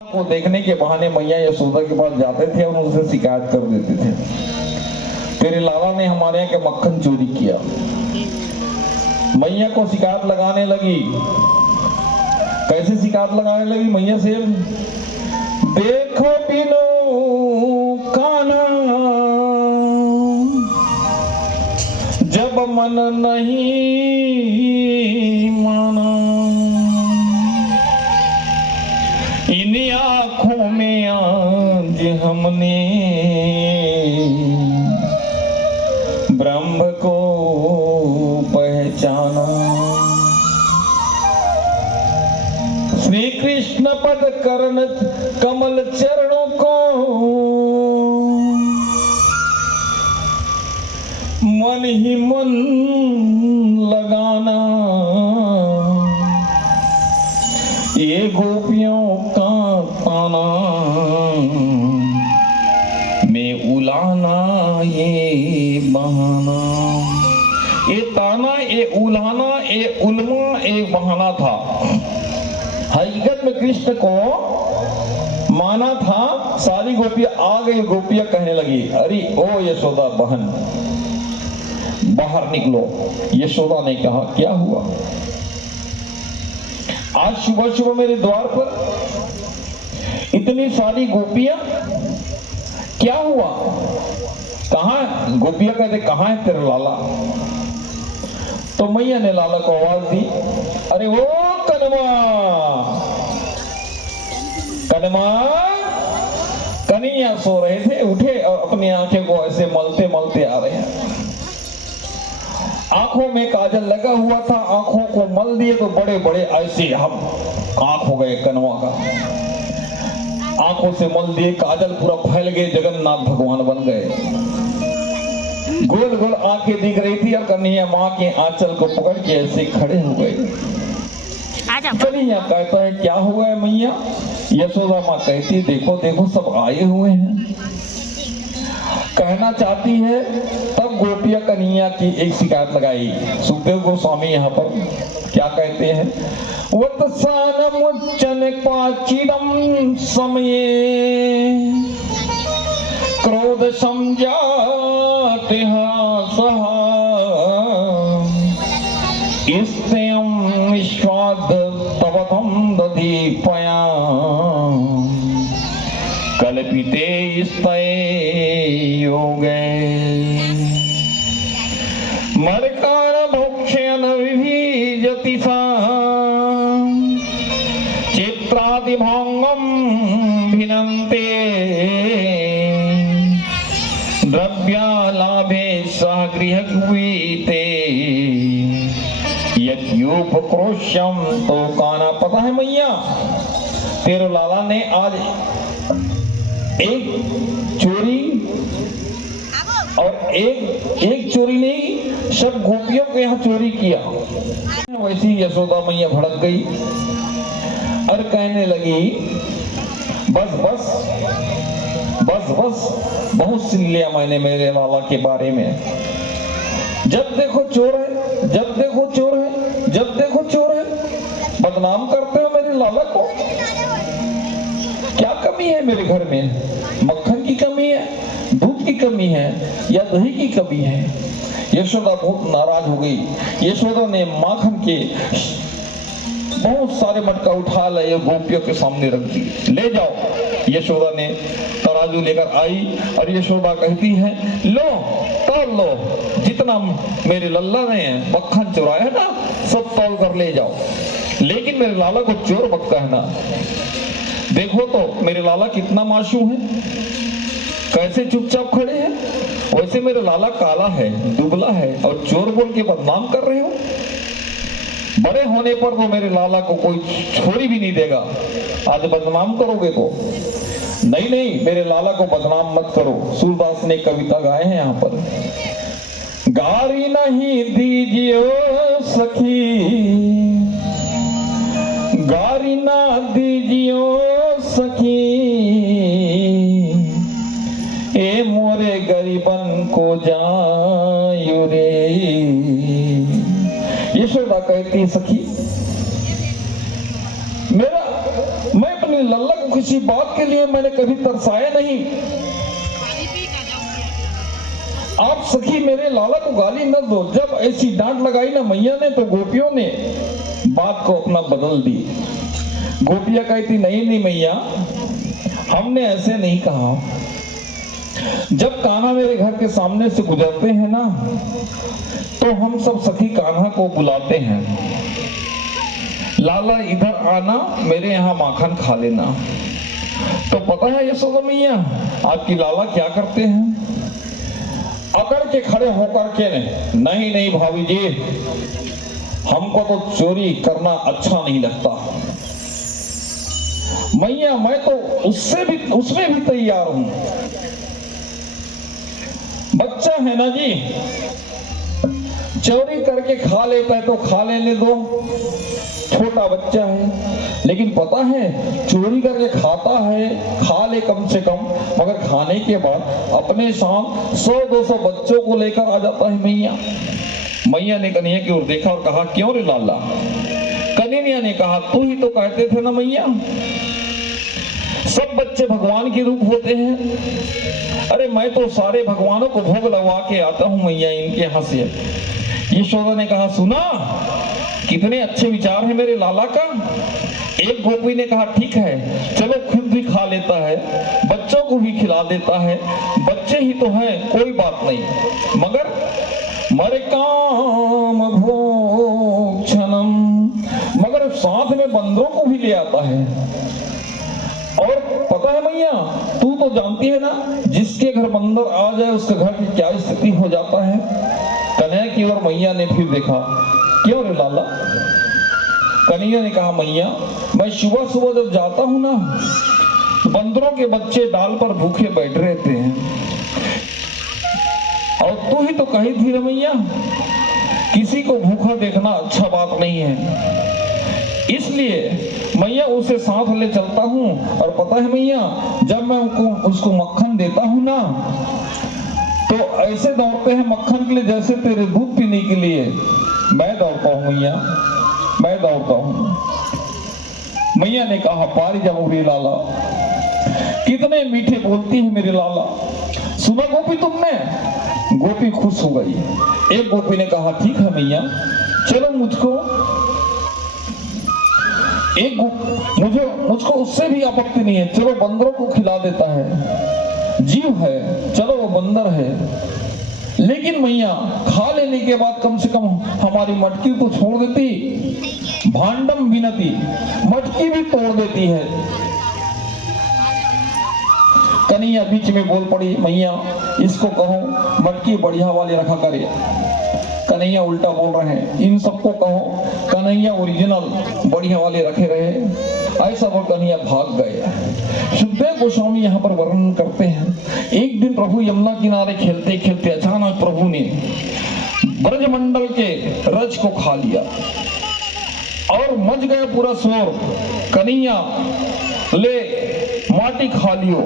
को देखने के बहाने मैया यशोदा के पास जाते थे और उनसे शिकायत कर देते थे, तेरे लाला ने हमारे यहाँ के मक्खन चोरी किया। मैया को शिकायत लगाने लगी। कैसे शिकायत लगाने लगी मैया से? देखो बिनो कान्हा जब मन नहीं माना, इन आँखों में आज हमने ब्रह्म को पहचाना। श्री कृष्ण पद करण कमल चरणों को मन ही मन लगाना, ये गोपियों का ताना में उलाना ये बहाना। ये ताना, ये उलाना, ये उलमा एक बहाना था। हकीकत में कृष्ण को माना था। सारी गोपियां आ गई, गोपियां कहने लगी, अरे ओ यशोदा बहन बाहर निकलो। यशोदा ने कहा, क्या हुआ? आज सुबह सुबह मेरे द्वार पर इतनी सारी गोपियां, क्या हुआ? कहां? गोपियां कहते कहां है तेरा लाला? तो मैया ने लाला को आवाज दी, अरे वो कनमा कनमा। कन्हैया सो रहे थे, उठे और अपनी आंखें को ऐसे मलते मलते आ रहे हैं। आंखों में काजल लगा हुआ था, आंखों को मल दिए तो बड़े बड़े ऐसे हम आंख हो गए कनवा का। आंखों से मल दिए, काजल पूरा फैल गए, जगन्नाथ भगवान बन गए। गोल गोल आंखें दिख रही थी और कन्हैया माँ के आंचल को पकड़ के ऐसे खड़े हो गए। कन्हैया कहता है, क्या हुआ है मैया? यशोदा माँ कहती, देखो देखो सब आए हुए हैं। कहना चाहती है। तब गोपिया कन्हैया की एक शिकायत लगाई। सुखदेव गोस्वामी यहाँ पर क्या कहते हैं? वत्सानमुच्चन पाचिदं समये क्रोध समझाते सहा इस्त्यं विश्वाद तवतं दधीपया कल्पिते स्तये योगे मर्कार भोक्ष्यन विभीजति सा चित्रादिभंगम भिनन्ते द्रव्यालाभे सह गृहक्वीते यद्योपक्रोश्यम तो काना। पता है मैया, तेरे लाला ने आज एक चोरी और एक चोरी नहीं, सब गोपियों के यहाँ चोरी किया। वैसी यशोदा मैया भड़क गई और कहने लगी, बस बस बस बस, बहुत सुन लिया मैंने मेरे लाला के बारे में। जब देखो चोर है, जब देखो चोर है, जब देखो चोर है। बदनाम करते हो मेरे लाला को। क्या कमी है मेरे घर में? मक्खन की कमी है, दूध की कमी है या दही की कमी है? यशोदा बहुत नाराज हो गई। यशोदा ने माखन के बहुत सारे मटका उठा लाए, गोपियों के सामने रख दिए। ले जाओ। यशोदा ने तराजू लेकर आई और यशोदा कहती है, लो तोल लो, जितना मेरे लल्ला ने मक्खन चुराया है ना, सब तोल कर ले जाओ, लेकिन मेरे लाला को चोर मत कहना। देखो तो मेरे लाला कितना मासूम है, कैसे चुपचाप खड़े हैं। वैसे मेरे लाला काला है, दुबला है और चोर बोल के बदनाम कर रहे हो। बड़े होने पर तो मेरे लाला को कोई छोरी भी नहीं देगा, आज बदनाम करोगे तो। नहीं नहीं, मेरे लाला को बदनाम मत करो। सूरदास ने कविता गाए हैं यहाँ पर, गारी नहीं दीजिए सखी, गारी ना दीजिए सखी, ए मोरे गरीबन को जायो रे। यशोदा कहती, सखी मेरा मैं अपनी लल्ला को किसी बात के लिए मैंने कभी तरसाया नहीं। आप सखी मेरे लाला को गाली न दो। जब ऐसी डांट लगाई ना मैया ने तो गोपियों ने बात को अपना बदल दी। गोपियां कहती नहीं नहीं मैया, हमने ऐसे नहीं कहा। जब कान्हा मेरे घर के सामने से गुजरते हैं ना तो हम सब सखी कान्हा को बुलाते हैं, लाला इधर आना, मेरे यहाँ माखन खा लेना। तो पता है यशोदा मैया आपकी लाला क्या करते हैं? अकड़ के खड़े होकर के नहीं नहीं भाभी जी, हमको तो चोरी करना अच्छा नहीं लगता। मैया मैं तो उसमें भी तैयार हूं। बच्चा है ना जी, चोरी करके खा लेता है तो खा लेने दो, छोटा बच्चा है। लेकिन पता है चोरी करके खाता है, खा ले कम से कम, मगर खाने के बाद अपने साथ 100-200 बच्चों को लेकर आ जाता है मैया। मैया ने कन्हैया की ओर देखा और कहा क्यों रे लाला? कन्हैया ने कहा तू ही तो कहते थे ना मैया, सब बच्चे भगवान के रूप होते हैं। अरे मैं तो सारे भगवानों को भोग लगवा के आता हूं मैया इनके यहाँ से। यशोदा ने कहा सुना, कितने अच्छे विचार है मेरे लाला का। एक गोपी ने कहा ठीक है, चलो खुद भी खा लेता है, बच्चों को भी खिला देता है, बच्चे ही तो हैं, कोई बात नहीं। मगर मरे काम भोक्षणम, मगर साथ में बंदरों को भी ले आता है। और पता है मैया, तू तो जानती है ना, जिसके घर बंदर आ जाए उसके घर की क्या स्थिति हो जाता है। कन्हैया की ओर मैया ने फिर देखा, क्यों रे लाला? कन्हैया ने कहा मैया, मैं सुबह सुबह जब जाता हूं ना, बंदरों के बच्चे डाल पर भूखे बैठ रहते हैं। और तू ही तो कही थी ना मैया, किसी को भूखा देखना अच्छा बात नहीं है। इसलिए मैया उसे साथ ले चलता हूँ। और पता है मैया, जब मैं उसको मक्खन देता हूँ ना तो ऐसे दौड़ते हैं मक्खन के लिए जैसे तेरे दूध पीने के लिए मैं दौड़ता हूँ मैया, मैं दौड़ता हूँ। मैया ने कहा पारी जाओ रे लाला, कितने मीठे बोलती है मेरे लाला। सुना गोपी तुमने? गोपी खुश हो गई। एक गोपी ने कहा ठीक है मैया, चलो मुझको उससे भी आपत्ति नहीं है, चलो बंदरों को खिला देता है, जीव है, चलो वो बंदर है। लेकिन मैया खा लेने के बाद कम से कम हमारी मटकी तो छोड़ देती, भांडम विनती, मटकी भी तोड़ देती है। कन्हैया बीच में बोल पड़ी, मैया इसको कहो मटकी बढ़िया वाले रखा करे। कन्हैया उल्टा बोल रहे हैं, इन सबको कहो कन्हैया ओरिजिनल बढ़िया वाले रखे रहे। ऐसा बोल कन्हैया भाग गए। सुखदेव गोस्वामी यहाँ पर वर्णन करते हैं, एक दिन प्रभु यमुना किनारे खेलते खेलते अचानक प्रभु ने ब्रजमंडल के रज को खा लिया और मच गया पूरा शोर। कन्हैया ले माटी खा लियो।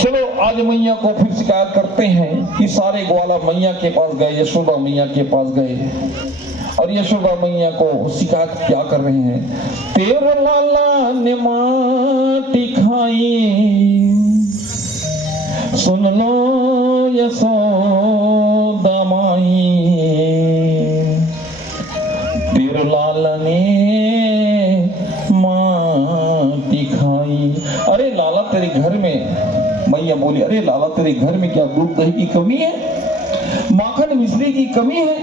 चलो आज मैया को फिर शिकायत करते हैं कि सारे ग्वाला मैया के पास गए, यशोदा मैया के पास गए और यशोदा मैया को शिकायत क्या कर रहे हैं, तेरे लाला ने माटी खाई, सुन लो यशोदा माई, तेरे लाला ने माटी खाई। अरे लाला तेरे घर में, मैया बोली अरे लाला तेरे घर में क्या दूध दही की कमी है, माखन मिश्री की कमी है?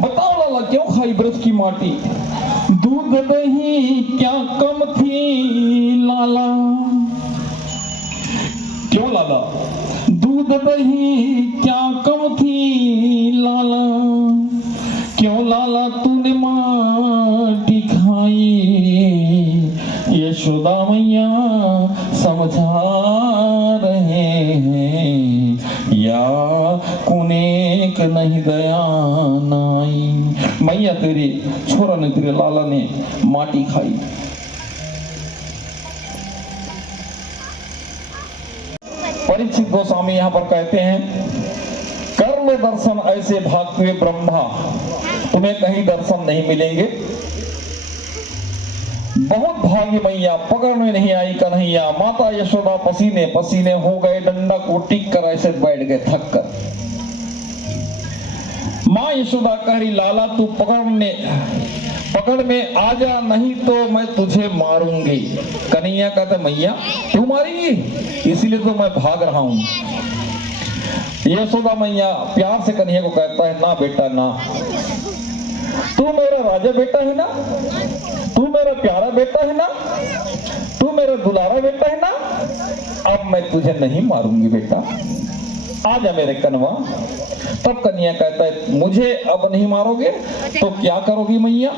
बताओ लाला क्यों खाई ब्रज की माटी? दूध दही क्या कम थी लाला? क्यों लाला? दूध दही क्या कम थी लाला? क्यों लाला तूने माटी खाई? यशोदा मैया समझा रहे हैं, या कुनेक नहीं दया नाई। मैया तेरे छोरा ने, तेरे लाला ने माटी खाई। परीक्षित गोस्वामी यहाँ पर कहते हैं, कर लो दर्शन ऐसे भागते हुए ब्रह्मा, तुम्हें कहीं दर्शन नहीं मिलेंगे। बहुत भागी मैया, पकड़ में नहीं आई कन्हैया। माता यशोदा पसीने पसीने हो गए, डंडा को टिक कर ऐसे बैठ गए थक कर। माँ यशोदा कह रही, लाला तू पकड़ में आ जा, नहीं तो मैं तुझे मारूंगी। कन्हैया कहते, मैया तू मारेगी, इसीलिए तो मैं भाग रहा हूं। यशोदा मैया प्यार से कन्हैया को कहता है, ना बेटा ना, तू मेरा राजा बेटा है ना, तू मेरा प्यारा बेटा है ना, तू मेरा दुलारा बेटा है ना, अब मैं तुझे नहीं मारूंगी बेटा, आजा मेरे कन्वा। तब कन्हैया कहता है, मुझे अब नहीं मारोगे तो क्या करोगी मैया?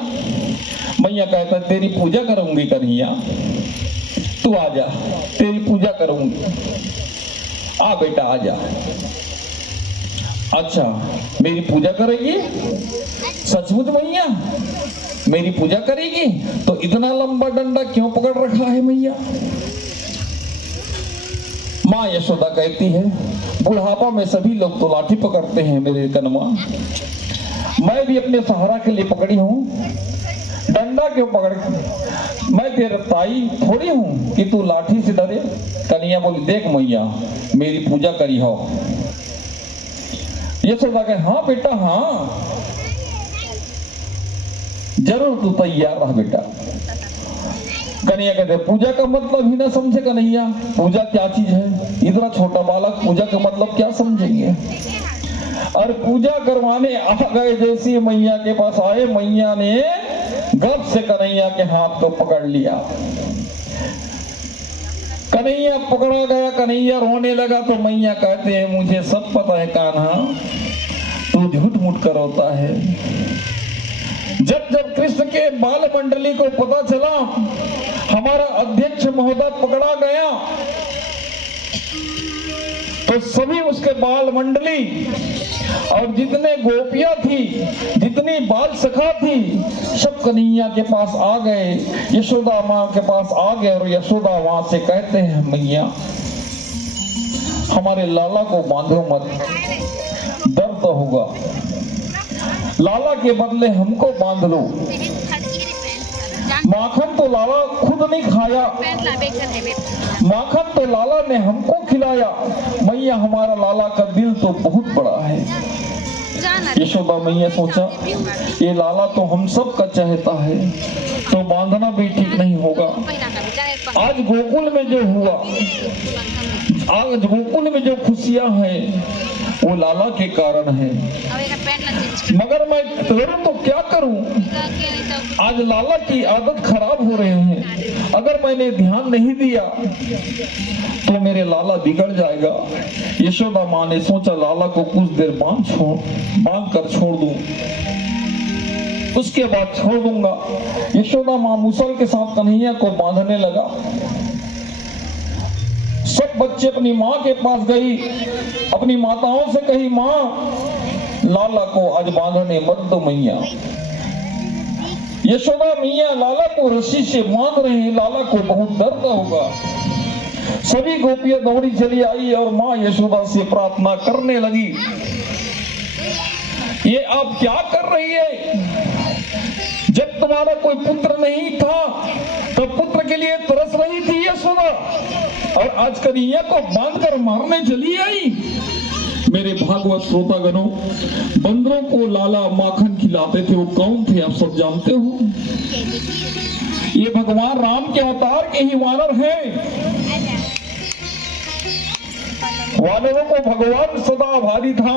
मैया कहता है, तेरी पूजा करूंगी कन्हैया, तू आजा, तेरी पूजा करूंगी, आ बेटा आजा। अच्छा मेरी पूजा करेगी? सचमुच मैया मेरी पूजा करेगी? तो इतना लंबा डंडा क्यों पकड़ रखा है मैया? माँ यशोदा कहती है, बुढ़ापा में सभी लोग तो लाठी पकड़ते हैं मेरे कन्वा, मैं भी अपने सहारा के लिए पकड़ी हूँ, डंडा क्यों पकड़? मैं तेरे ताई थोड़ी हूँ कि तू लाठी से डरे। कन्हैया बोली, देख मैया मेरी पूजा करी हो। यशोदा कहे, हाँ बेटा हाँ, जरूर तू तैयार रह बेटा। कन्हैया कहते, पूजा का मतलब ही ना समझे कन्हैया, पूजा क्या चीज है? इतना छोटा बालक पूजा का मतलब क्या समझेंगे? और पूजा करवाने आ गए, जैसी मैया के पास आए, मैया ने गप से कन्हैया के हाथ को पकड़ लिया। कन्हैया पकड़ा गया, कन्हैया रोने लगा तो मैया कहते हैं, मुझे सब पता है कान्हा, तू झूठ मूठ कर रोता है। जब जब कृष्ण के बाल मंडली को पता चला हमारा अध्यक्ष महोदय पकड़ा गया, तो सभी उसके बाल मंडली और जितने गोपियां थी, जितनी बाल सखा थी, सब कन्हैया के पास आ गए, यशोदा माँ के पास आ गए। और यशोदा वहां से कहते हैं, मैया हमारे लाला को बांधो मत, दर्द होगा, लाला के बदले हमको बांध लो। माखन तो लाला खुद नहीं खाया, माखन तो लाला ने हमको खिलाया। मैया हमारा लाला का दिल तो बहुत बड़ा है। यशोदा मैया सोचा, ये लाला तो हम सब का चाहता है, तो बांधना भी ठीक नहीं होगा। आज गोकुल में जो हुआ, आज गोकुल में जो खुशियां हैं, वो लाला के कारण है। मगर मैं करूं तो क्या करूं? आज लाला की आदत खराब हो रहे हैं, अगर मैंने ध्यान नहीं दिया तो मेरे लाला बिगड़ जाएगा। यशोदा माँ ने सोचा, लाला को कुछ देर बांध कर छोड़ दूं, उसके बाद छोड़ दूंगा। यशोदा माँ मुसल के साथ कन्हैया को बांधने लगा। सब बच्चे अपनी माँ के पास गई, अपनी माताओं से कही, माँ लाला को आज बांधने मत दो मैया। यशोदा मैया लाला को रस्सी से बांध रही है, लाला को बहुत दर्द होगा। सभी गोपियां दौड़ी चली आई और माँ यशोदा से प्रार्थना करने लगी, ये आप क्या कर रही है? जब तुम्हारा कोई पुत्र नहीं था तब पुत्र के लिए तरस रही थी यशोदा, और आज कन्हैया को बांधकर मारने चली आई। मेरे भागवत श्रोतागणों, बंदरों को लाला माखन खिलाते थे, वो कौन थे आप सब जानते हो? ये भगवान राम के अवतार के ही वानर हैं। वानरों को भगवान सदा आभारी था,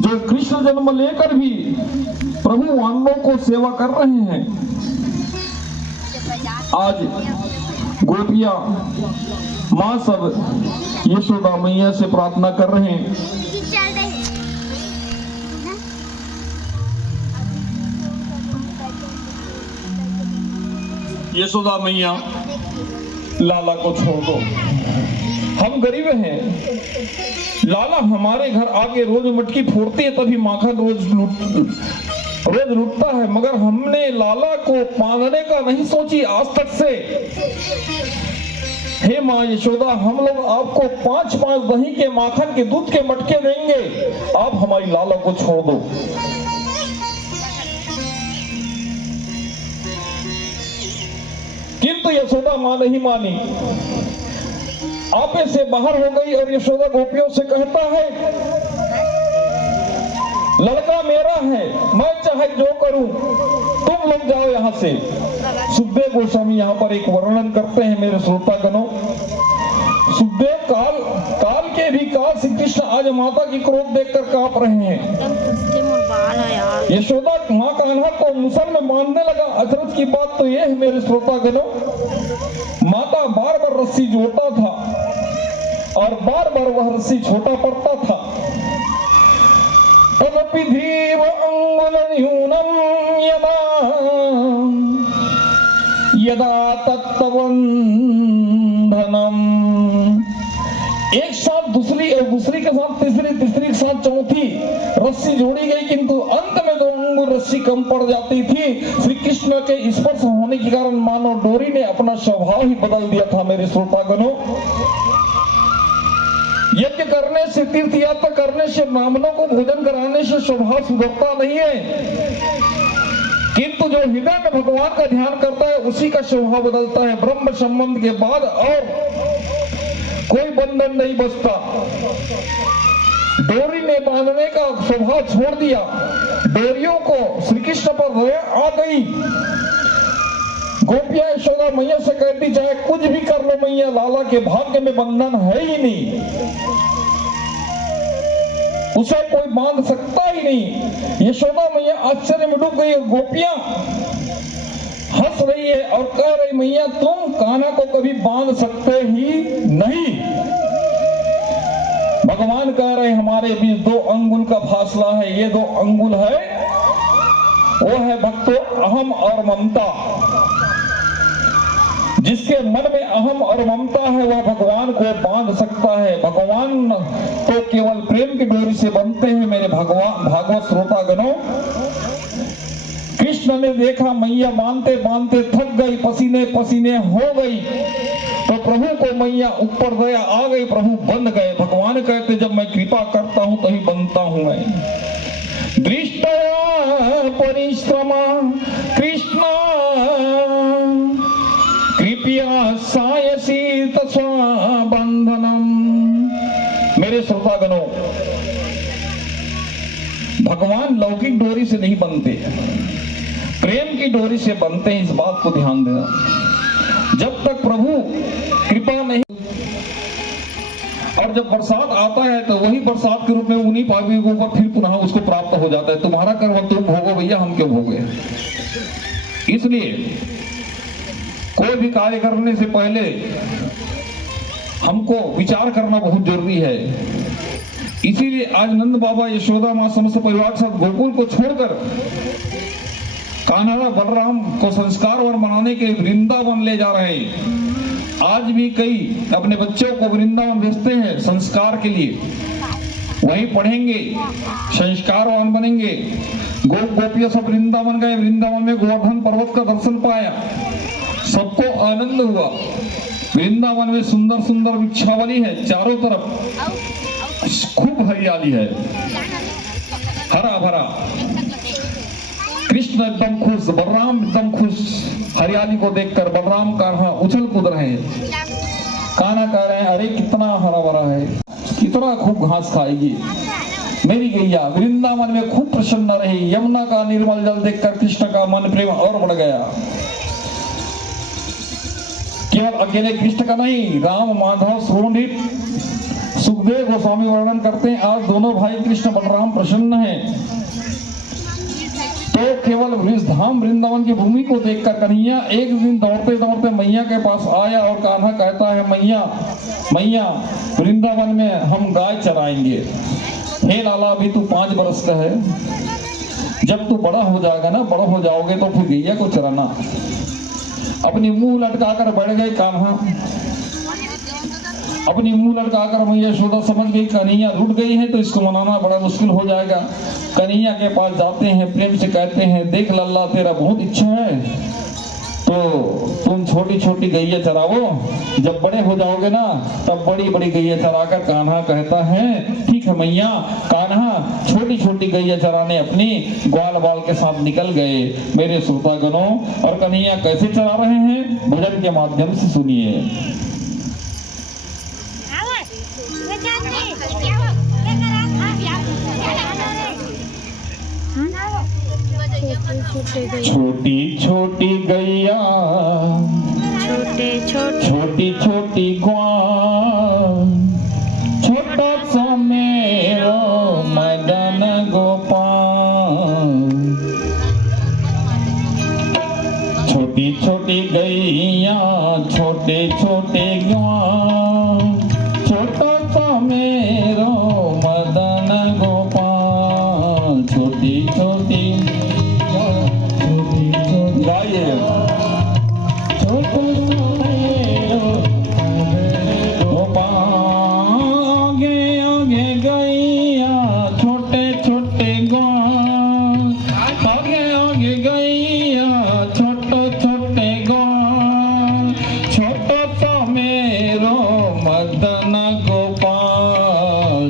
जो कृष्ण जन्म लेकर भी प्रभु वानरों को सेवा कर रहे हैं। आज गोपियां माँ सब यशोदा मैया से प्रार्थना कर रहे हैं। यशोदा मैया लाला को छोड़ दो, हम गरीब हैं, लाला हमारे घर आके रोज मटकी फोड़ती है, तभी माखन रोज लूटता है, मगर हमने लाला को बांधने का नहीं सोची आज तक से। हे माँ यशोदा, हम लोग आपको 5-5 दही के माखन के दूध के मटके देंगे, आप हमारी लाला को छोड़ दो। किंतु यशोदा मां नहीं मानी, आपे से बाहर हो गई और यशोदा गोपियों से कहता है लड़का मेरा है, मैं चाहे जो करूं, तुम लोग जाओ यहां से। सुखदेव गोस्वामी यहाँ पर एक वर्णन करते हैं मेरे श्रोतागणों। सुखदेव काल के भी काल श्री कृष्ण आज माता की क्रोध देखकर कांप रहे हैं। यशोदा माँ कान्हा को मुसल में बांधने लगा। अचरज की बात तो यह है मेरे श्रोतागणों, माता बार बार रस्सी जोड़ता था और बार बार वह रस्सी छोटा पड़ता था। तदपि धीव अंगुलन्यूनं यदा तत्तबंधनम। एक साथ दूसरी और दूसरी के साथ तीसरी के साथ चौथी रस्सी जोड़ी गई, किंतु अंत में 2 अंगुल रस्सी कम पड़ जाती थी। श्री कृष्ण के स्पर्श होने के कारण मानो डोरी ने अपना स्वभाव ही बदल दिया था। मेरे श्रोतागणों, यज्ञ करने से, तीर्थ यात्रा करने से, ब्राह्मणों को भोजन कराने से स्वभाव सुधरता नहीं है, किंतु जो हृदय में भगवान का ध्यान करता है उसी का स्वभाव बदलता है। ब्रह्म संबंध के बाद और कोई बंधन नहीं बचता। डोरी ने बांधने का स्वभाव छोड़ दिया, डोरियों को श्री कृष्ण पर दया आ गई। गोपियां यशोदा मैया से कहती चाहे कुछ भी कर लो मैया, लाला के भाग्य में बंधन है ही नहीं, उसे कोई बांध सकता ही नहीं। यशोदा मैया आश्चर्य में डूब गई। गोपियां हंस रही है और कह रही मैया तुम कान्हा को कभी बांध सकते ही नहीं। भगवान कह रहे हमारे बीच 2 अंगुल का फासला है, ये 2 अंगुल है, वो है भक्तों अहम और ममता। जिसके मन में अहम और ममता है वह भगवान को बांध सकता है। भगवान तो केवल प्रेम की डोरी से बंधते हैं। मेरे भागवत श्रोतागणों, कृष्ण ने देखा मैया बांधते बांधते थक गई, पसीने पसीने हो गई, तो प्रभु को मैया ऊपर दया आ गई, प्रभु बंध गए। भगवान कहते जब मैं कृपा करता हूं तभी बनता हूं मैं। दृष्टया परिश्रमा कृष्ण कृपया सायसी तस्वा बंधनम। मेरे श्रोतागणों, भगवान लौकिक डोरी से नहीं बनते, प्रेम की डोरी से बनते हैं। इस बात को ध्यान देना। जब तक प्रभु कृपा नहीं, और जब बरसात आता है तो वही बरसात के रूप में उन्हीं पापियों के ऊपर फिर पुनः उसको प्राप्त हो जाता है। तुम्हारा कर्म तुम भोगो भैया, हम क्यों भोगे। इसलिए कोई भी कार्य करने से पहले हमको विचार करना बहुत जरूरी है। इसीलिए आज नंद बाबा यशोदा मां समस्त परिवार के साथ गोकुल को छोड़कर कान्हा बलराम को संस्कारवान बनाने के लिए वृंदावन ले जा रहे हैं। आज भी कई अपने बच्चों को वृंदावन भेजते हैं संस्कार के लिए, वहीं पढ़ेंगे, संस्कारवान बनेंगे। गोपियां सब वृंदावन गए, वृंदावन में गोवर्धन पर्वत का दर्शन पाया, सबको आनंद हुआ। वृंदावन में सुंदर सुंदर वृक्षावली है, चारों तरफ खूब हरियाली है, हरा भरा। कृष्ण एकदम खुश, बलराम एकदम खुश। हरियाली को देखकर बलराम कान्हा उछल कूद रहे हैं। कान्हा कह रहे हैं अरे कितना हरा भरा है, कितना खूब घास खाएगी मेरी गैया। वृंदावन में खूब प्रसन्न रही। यमुना का निर्मल जल देखकर कृष्ण का मन प्रेम और बढ़ गया। केवल अकेले कृष्ण का नहीं, राम माधव श्रोणित सुखदेव गोस्वामी वर्णन करते हैं आज दोनों भाई कृष्ण बलराम प्रसन्न हैं। तो केवल धाम वृंदावन की भूमि को देखकर कन्हैया एक दिन दौड़ते दौड़ते मैया के पास आया और कान्हा कहता है मैया मैया वृंदावन में हम गाय चराएंगे। हे लाला अभी तू 5 बरस का है, जब तू बड़ा हो जाएगा ना, बड़ा हो जाओगे तो फिर गैया को चराना। अपनी मुंह लटकाकर बैठ गए कान्हा। अपनी मुंह लटकाकर मैया यशोदा समझ गई कन्हैया रुठ गई है तो इसको मनाना बड़ा मुश्किल हो जाएगा। कन्हैया के पास जाते हैं, प्रेम से कहते हैं देख लल्ला तेरा बहुत इच्छा है, तो तुम छोटी छोटी गैया चराओ, जब बड़े हो जाओगे ना तब बड़ी बड़ी गैया चराकर कान्हा कहता है ठीक है मैया। कान्हा छोटी छोटी गैया चराने अपनी ग्वाल बाल के साथ निकल गए। मेरे श्रोतागणों, और कन्हैया कैसे चरा रहे हैं भजन के माध्यम से सुनिए। छोटी छोटी गैया छोटी छोटी ग्वाल, छोटा सा मेरो मदन गोपाल। छोटी छोटी गैया छोटे छोटे ग्वाल, छोटा सा मेरो मदन गोपाल। छोटी छोटी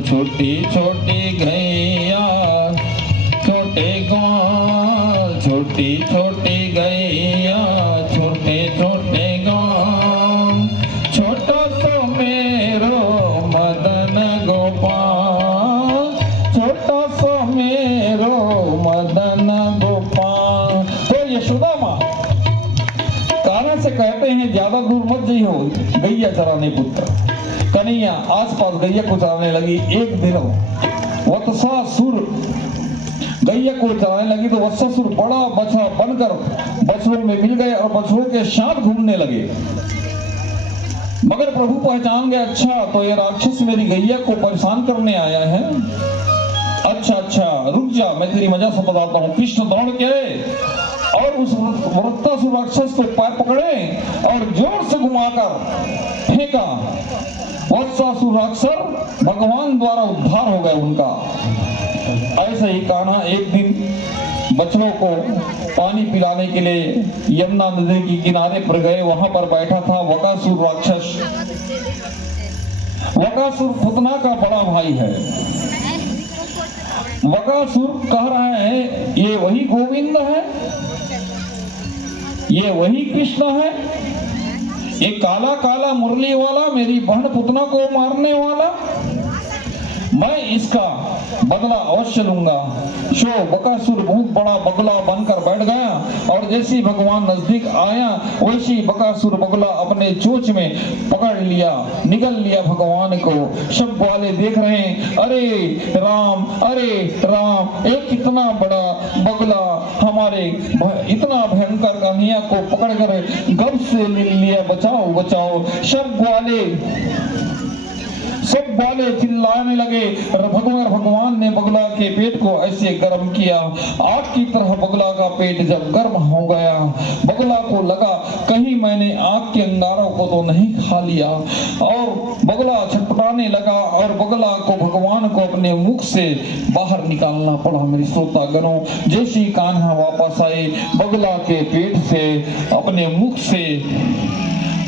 छोटी छोटी गैया छोटे ग्वाल, छोटी छोटी गैया छोटे छोटे ग्वाल, छोटा सा मेरो मदन गोपाल, छोटा सा मेरो मदन गोपाल। तो यशोदा माँ कान्हा से कहते हैं ज्यादा दूर मत जइहो गैया चराने पुत्र। कन्हैया आसपास गैया को चराने लगी। एक दिन वत्सासुर गैया को चराने लगी तो वत्सासुर बड़ा बछड़ा बनकर बछड़ों में मिल गए और बछड़ों के साथ घूमने लगे। मगर प्रभु पहचान गए, अच्छा तो ये राक्षस मेरी गैया को परेशान करने आया है। अच्छा अच्छा रुक जा, मैं तेरी मजा से बताता हूँ। कृष्ण दौड़ के और उस वत्सासुर राक्षस को पैर पकड़े और जोर से घुमाकर फेंका। वत्सासुर राक्षस भगवान द्वारा उद्धार हो गए उनका। ऐसे ही कान्हा एक दिन बछड़ों को पानी पिलाने के लिए यमुना नदी के किनारे पर गए। वहां पर बैठा था वकासुर राक्षस। वकासुर पुतना का बड़ा भाई है। वकासुर कह रहा है ये वही गोविंद है, ये वही कृष्ण है, ये काला काला मुरली वाला मेरी बहन पुतना को मारने वाला, मैं इसका बदला अवश्य लूंगा। शो बकासुर बहुत बड़ा बगुला बनकर बैठ गया और जैसे भगवान नजदीक आया वैसे ही बकासुर बगुला अपने चोंच में पकड़ लिया, निगल लिया भगवान को। सब वाले देख रहे हैं, अरे राम एक इतना बड़ा बगुला हमारे इतना भयंकर कन्हैया को पकड़ कर गब से ले लिया, बचाओ बचाओ। सब वाले चिल्लाने लगे। भगवान ने बगुला के पेट को ऐसे गर्म किया, आग की तरह बगुला का पेट जब गर्म हो गया, बगुला को लगा कहीं मैंने आग के अंगारों को तो नहीं खा लिया, और बगुला छटपटाने लगा और बगुला को भगवान को अपने मुख से बाहर निकालना पड़ा। मेरी श्रोतागणों, जैसे ही कान्हा वापस आए बगुला के पेट से अपने मुख से,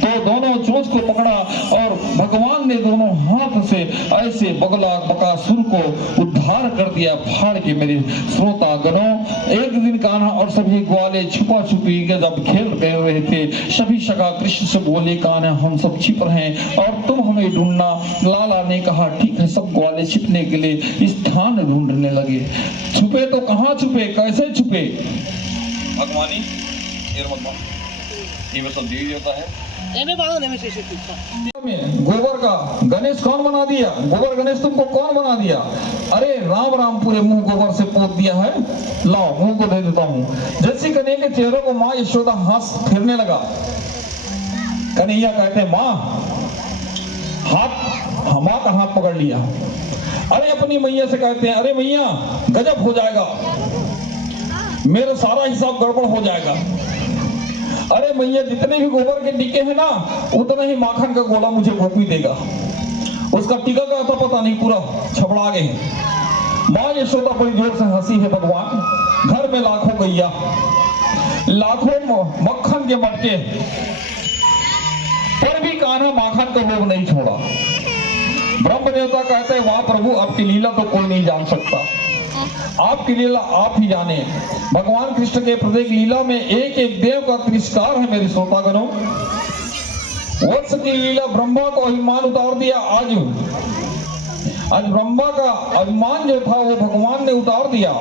तो दोनों चोंच को पकड़ा और भगवान ने दोनों हाथ से ऐसे बकासुर को उद्धार कर दिया फाड़ के। मेरे श्रोतागणों, एक दिन कान्हा और सभी ग्वाले छुपा छुपी के जब खेल रहे थे, सभी सखा कृष्ण से बोले कान्हा हम सब छिप रहे हैं और तुम हमें ढूंढना। लाला ने कहा ठीक है। सब ग्वाले छिपने के लिए स्थान ढूंढने लगे। छुपे तो कहाँ छुपे, कैसे छुपे? भगवानी ये सब देवता है। गोबर का गणेश कौन बना दिया? गोबर गणेश तुमको कौन बना दिया? अरे राम राम पूरे मुंह गोबर से पोत दिया है, लाओ मुंह को दे देता हूँ। जैसे कन्हैया के चेहरे को माँ यशोदा हाथ फेरने लगा। कन्हैया कहते माँ का हाथ पकड़ लिया। अरे अपनी मैया से कहते हैं अरे मैया गजब हो जाएगा, मेरा सारा हिसाब गड़बड़ हो जाएगा। अरे मैया जितने भी गोबर के टीके हैं ना उतना ही माखन का गोला मुझे गोपी देगा। उसका टीका का तो पता नहीं, पूरा छबड़ा गए हैं। माँ यशोदा बड़ी जोर से हंसी है। भगवान घर में लाखों गैया, लाखों मक्खन के मटके पर भी कान्हा माखन का लोभ नहीं छोड़ा। ब्रह्म देवता कहते हैं वाह प्रभु, आपकी लीला तो कोई नहीं जान सकता, आपकी लीला आप ही जाने। भगवान कृष्ण के प्रत्येक लीला में एक एक देव का तिरस्कार है मेरे श्रोतागणों। वत्स की लीला ब्रह्मा को अभिमान उतार दिया। आज ब्रह्मा का अभिमान जो था वो भगवान ने उतार दिया।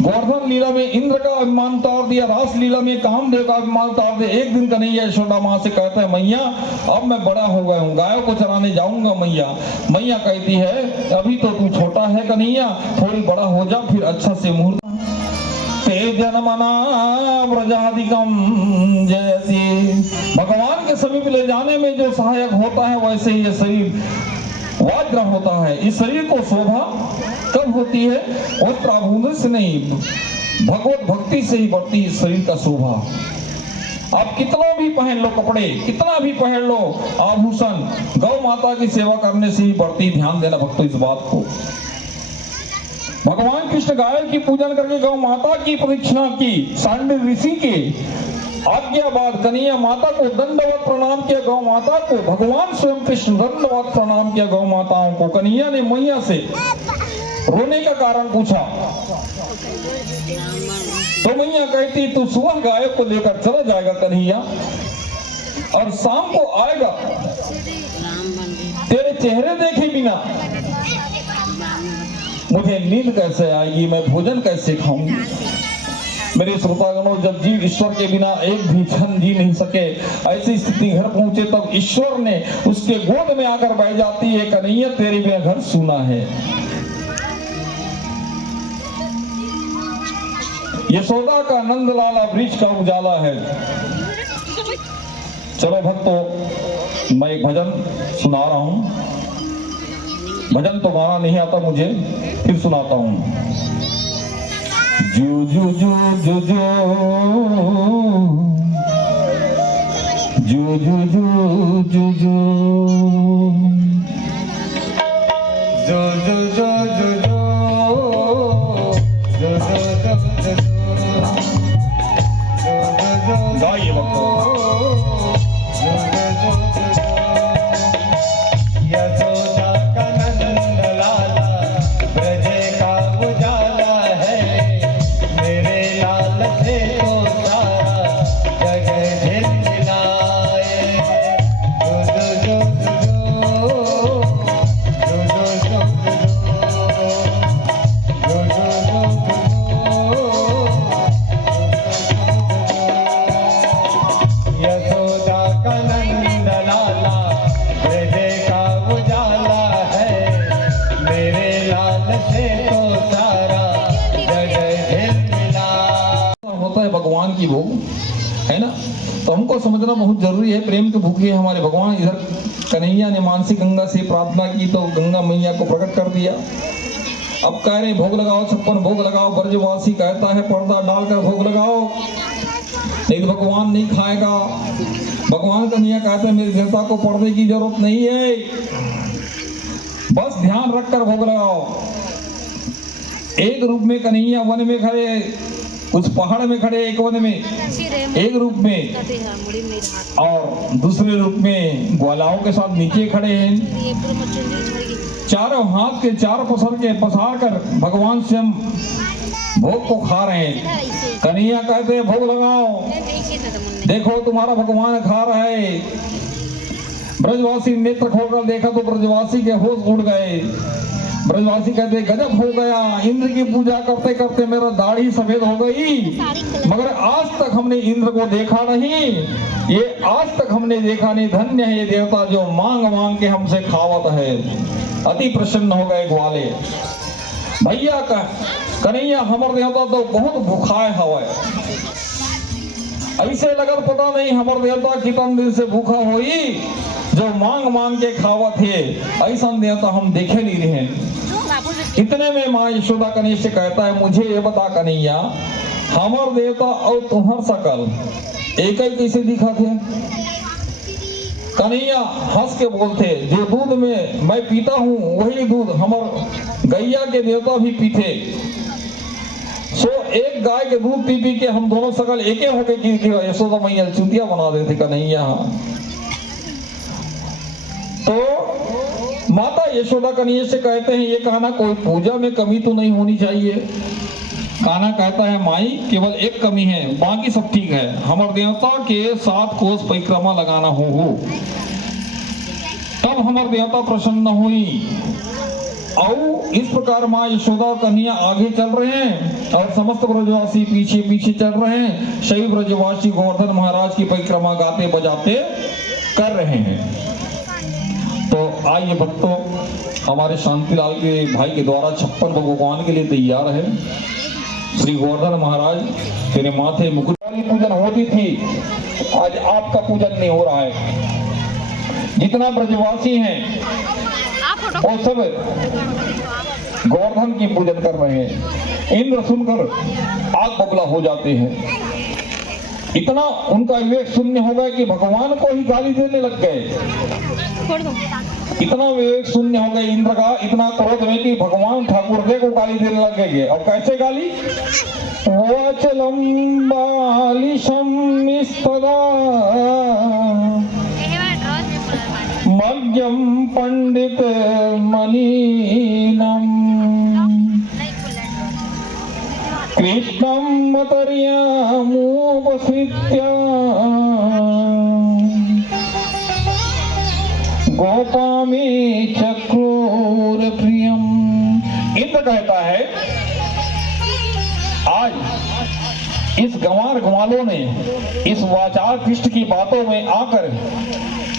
गोवर्धन लीला में इंद्र का अभिमान उतार दिया, रास लीला में कामदेव का अभिमान उतार दिया। एक दिन कन्हैया यशोदा माँ से कहता है मैया अब मैं बड़ा हो गया हूँ, गायों को चराने जाऊंगा मैया। मैया कहती है अभी तो तू छोटा है कन्हैया, थोड़ी बड़ा हो जा फिर अच्छा से मुहूर्त ते जनमना व्रजाधिकम जयति। भगवान के समीप ले जाने में जो सहायक होता है वैसे ही ये शरीर वज्र होता है। इस शरीर को शोभा कब होती है? वस्त्र आभूषण से नहीं, भगवत भक्ति से ही बढ़ती है शरीर का शोभा। आप कितना भी पहन लो कपड़े, कितना भी पहन लो आभूषण, गौ माता की सेवा करने से ही बढ़ती। ध्यान देना भक्तों इस बात को। भगवान कृष्ण गाय की पूजन करके गौ माता की प्रदक्षिणा की। सांडव ऋषि के आज्ञा बाद कन्हैया माता को दंडवत प्रणाम किया। गौ माता को भगवान स्वयं कृष्ण दंडवत प्रणाम किया गौ माताओं को। कन्हैया ने मैया से रोने का कारण पूछा तो मैया कहती तू सुबह गाय को लेकर चला जाएगा कन्हैया और शाम को आएगा, तेरे चेहरे देखे बिना मुझे नींद कैसे आएगी, मैं भोजन कैसे खाऊंगी। मेरे श्रोतागणों, जब जीव ईश्वर के बिना एक भी क्षण जी नहीं सके, ऐसी स्थिति घर पहुंचे तब ईश्वर ने उसके गोद में आकर बैठ जाती है कन्हैया तेरे बिना घर सूना है। यशोदा का नंदलाला वृक्ष का उजाला है। चलो भक्तों, मैं एक भजन सुना रहा हूं। भजन तो गाना नहीं आता मुझे, फिर सुनाता हूं। जू जू जू जू जू जू जू जू जू जू जू जू जू गाइए भक्तों। यशोदा का नंद लाला ब्रज का उजाला है, मेरे लाल से तो सारा जगह झिलमिलाए। जो जो जो जो जो जो जो यशोदा का नंद लाला ब्रज का उजाला है, मेरे लाल से तो सारा जगह झिलमिला। होता है भगवान की भोग है ना, तो हमको समझना बहुत जरूरी है। प्रेम के भूखे हमारे भगवान। इधर कन्हैया ने मानसी गंगा से प्रार्थना की तो गंगा मैया को प्रकट कर दिया। अब कह रहे भोग लगाओ, 56 भोग लगाओ। ब्रजवासी कहता है पर्दा डालकर भोग लगाओ, नहीं तो भगवान नहीं खाएगा। भगवान कन्हैया कहते हैं मेरे देवता को पर्दे की जरूरत नहीं है, बस ध्यान रखकर भोग लगाओ। एक रूप में कन्हैया वन में खड़े, कुछ पहाड़ में खड़े, एक वन में, एक रूप में, और दूसरे रूप में ग्वालाओं के साथ नीचे खड़े हैं। चारों हाथ के चार पसार कर भगवान स्वयं भोग को खा रहे हैं। कन्हैया कहते हैं भोग लगाओ, देखो तुम्हारा भगवान खा रहा है। ब्रजवासी नेत्र खोलकर देखा तो ब्रजवासी के होश उड़ गए। ब्रजवासी कहते गजब हो गया, इंद्र की पूजा करते करते मेरा दाढ़ी सफेद हो गई, मगर आज तक हमने इंद्र को देखा नहीं, ये आज तक हमने देखा नहीं। धन्य है ये देवता जो मांग मांग के हमसे खावत है। अति प्रसन्न हो गए ग्वाले। भैया का कन्हैया हमर देवता तो बहुत भूखाए हवा, ऐसे लगल पता नहीं हमर देवता कितन दिन से भूखा होई जो मांग मांग के खावत है। ऐसा देवता हम देखे नहीं रहे। इतने में माँ यशोदा कन्हैया से कहता है मुझे ये बता कन्हैया, हमर देवता और तुम्हार सकल एक ही कैसे दिखा थे? कन्हैया हंस के बोलते जो दूध में मैं पीता हूँ वही दूध हमर गैया के देवता भी पीते। सो एक गाय के दूध पी पी के हम दोनों सकल एक हो गए कि यशोदा मैया चूतिया बना देते कन्हैया। तो माता यशोदा कन्हैया से कहते हैं ये कहना कोई पूजा में कमी तो नहीं होनी चाहिए। कान्हा कहता है माई केवल एक कमी है, बाकी सब ठीक है। हमर देवता के 7 कोस परिक्रमा लगाना हो तब हमर देवता प्रसन्न हुई। और इस प्रकार माँ यशोदा कन्हैया आगे चल रहे हैं और समस्त ब्रजवासी पीछे पीछे चल रहे हैं। सभी ब्रजवासी गोवर्धन महाराज की परिक्रमा गाते बजाते कर रहे हैं। तो आइए भक्तों, हमारे शांतिलाल के भाई के द्वारा 56 भगवान के लिए तैयार है। श्री गोवर्धन महाराज तेरे माथे मुकुट वाली पूजन होती थी, आज आपका पूजन नहीं हो रहा है। जितना ब्रजवासी हैं वो सब गोवर्धन की पूजन कर रहे हैं। इंद्र सुनकर आग बबला हो जाते हैं। इतना उनका विवेक शून्य हो गया कि भगवान को ही गाली देने लग गए। इतना विवेक शून्य हो गए इंद्र का, इतना क्रोध में कि भगवान ठाकुर जी को गाली देने लग गए। और कैसे गाली? वाचलम बालिशम निस्तदा मध्यम पंडित मनीनम कृष्णम मतर्यामुपस्थित्य गोपामी चक्रूर प्रियम। इंद्र कहता है आज इस गंवार ग्वालों ने इस वाचाल कृष्ण की बातों में आकर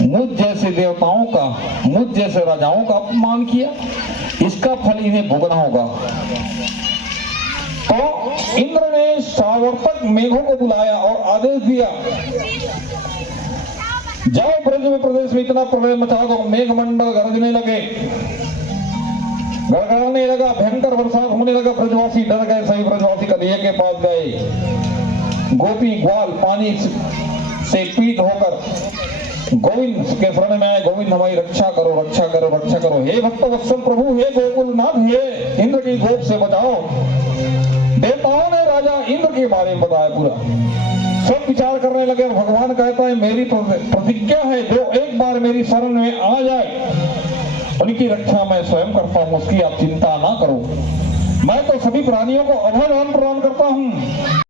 मुझ जैसे देवताओं का, मुझ जैसे राजाओं का अपमान किया, इसका फल इन्हें भोगना होगा। तो इंद्र ने सावर्तक मेघों को बुलाया और आदेश दिया, जाओ ब्रज में प्रदेश में इतना प्रलय मचा दो। मेघ मंडल गरजने लगे, गड़गड़ाने लगा, भयंकर बरसात होने लगा। ब्रजवासी डर गए, सभी ब्रजवासी कन्हैया के पास गए। गोपी ग्वाल पानी से पीड़ित होकर गोविंद के शरण में आए। गोविंद हमारी रक्षा करो, रक्षा करो, रक्षा करो। हे भक्त वत्सल प्रभु, हे गोकुलनाथ, हे इंद्र की गोप से बचाओ। देवताओं ने राजा इंद्र के बारे में बताया पूरा, सब विचार करने लगे। और भगवान कहता है मेरी प्रतिज्ञा है, जो एक बार मेरी शरण में आ जाए उनकी रक्षा मैं स्वयं करता हूँ, उसकी आप चिंता ना करो। मैं तो सभी प्राणियों को अभय दान प्रदान करता हूँ।